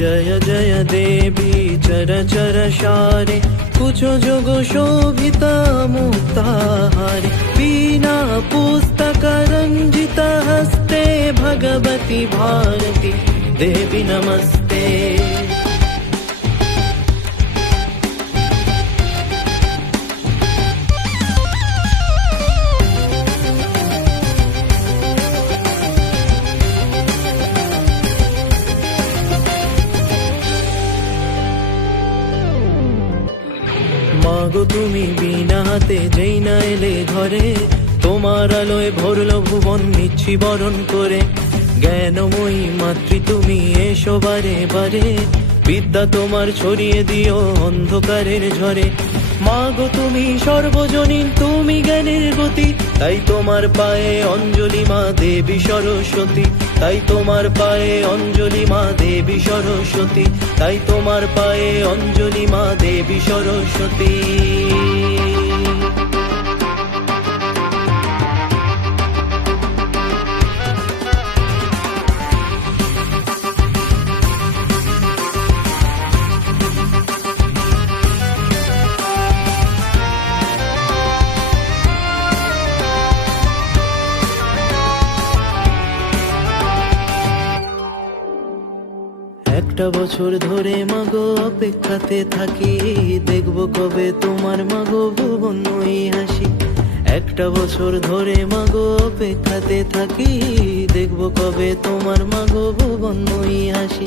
जय जय देवी चरचर शारे कुचो जोग शोभित मुक्ताहारे वीणा पुस्तक रंजित हस्ते भगवती भारती देवी नमस्ते। মাগো তুমি বিনা হাতে যেই না এলে ঘরে, তোমার আলোয় ভরল ভুবন নিচ্ছি বরণ করে। জ্ঞানময়ী মাতৃ তুমি এসো বারে বারে, বিদ্যা তোমার ছড়িয়ে দিও অন্ধকারের ঝরে। মাগো তুমি সর্বজনীন তুমি জ্ঞানের গতি, তাই তোমার পায়ে অঞ্জলি মা দেবী সরস্বতী। তাই তোমার পায়ে অঞ্জলি মা দেবী সরস্বতী, তাই তোমার পায়ে অঞ্জলি মা দেবী সরস্বতী। একটা বছর ধরে মাগো অপেক্ষাতে থাকি, দেখবো কবে তোমার মাগো ভুবনময়ী হাসি। একটা বছর ধরে মাগো অপেক্ষাতে থাকি, দেখবো কবে তোমার মাগো ভুবনময়ী হাসি।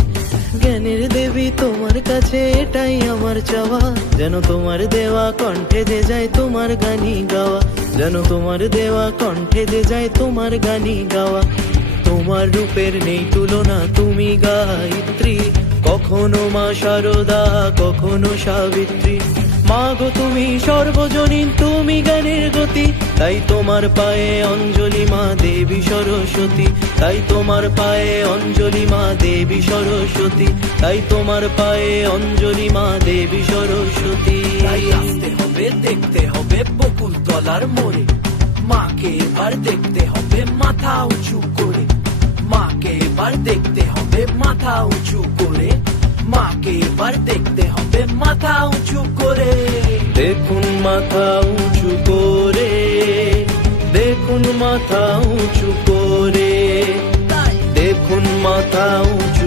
জ্ঞানের দেবী তোমার কাছে এটাই আমার চাওয়া, যেন তোমার দেওয়া কণ্ঠে যে যায় তোমার গানি গাওয়া। যেন তোমার দেওয়া কণ্ঠে যে যায় তোমার গানি গাওয়া। তোমার রূপের নেই তুলনা তুমি গায়ত্রী, কখনো মা শারদা কখনো সাবিত্রী। মাগো তুমি সর্বজনীন তুমি জ্ঞানের গতি, তাই তোমার পায়ে অঞ্জলি মা দেবী সরস্বতী। তাই তোমার পায়ে অঞ্জলি মা দেবী সরস্বতী, তাই তোমার পায়ে অঞ্জলি মা দেবী সরস্বতী। তাই আসতে হবে দেখতে হবে বকুল তলার মোড়ে, মাকে এবার দেখতে হবে মাথা উঁচু করে। মাকে এবার দেখতে হবে মাথা উঁচু করে, মাকে এবার দেখতে হবে মাথা উঁচু করে। দেখুন মাথা উঁচু করে, দেখুন মাথা উঁচু করে, দেখুন মাথা উঁচু